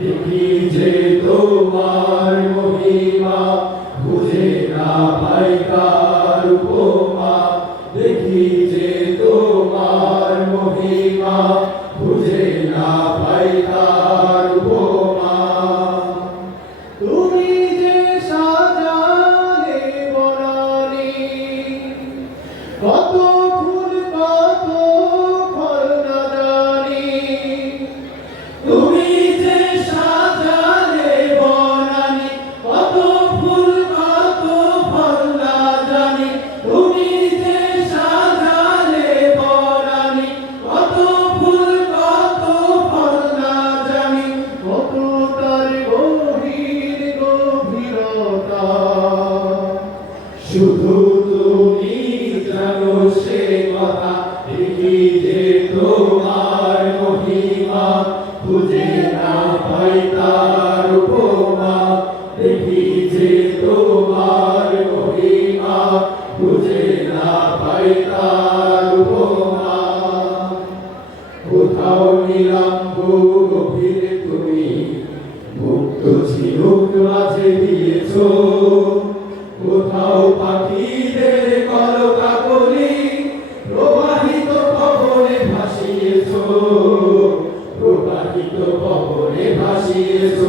দেখি যে তোমার মহিমা, বুঝে না পাই কার উপমা। দেখি যে তোমার মহিমা, বুঝে না পাই কার উপমা। তুমি যে সাজালে বনানী, কত ফুল কত ফল না জানি। তুমি যে সাজালে বনানী, কত ফুল কত ফল না জানি। তুমি যে সাজালে বনানী, কত ফুল কত ফল না জানি। কত তার গভীর গভীরতা, শুধু তুমি জানো সে কথা। দেখি যে তোমার মহিমা, বুঝে না পাই তার উপমা। দেখি যে তোমার মহিমা, বুঝে না পাই তার উপমা। কোথাও নিলাম্ব গভীরে তুমি, মুক্ত ঝিনুক মাঝে দিয়েছ। কোথাও পাখিদের কলকাকলি, প্রবাহিত পবনে ভাসিয়েছ। প্রবাহিত পবনে ভাসিয়েছ।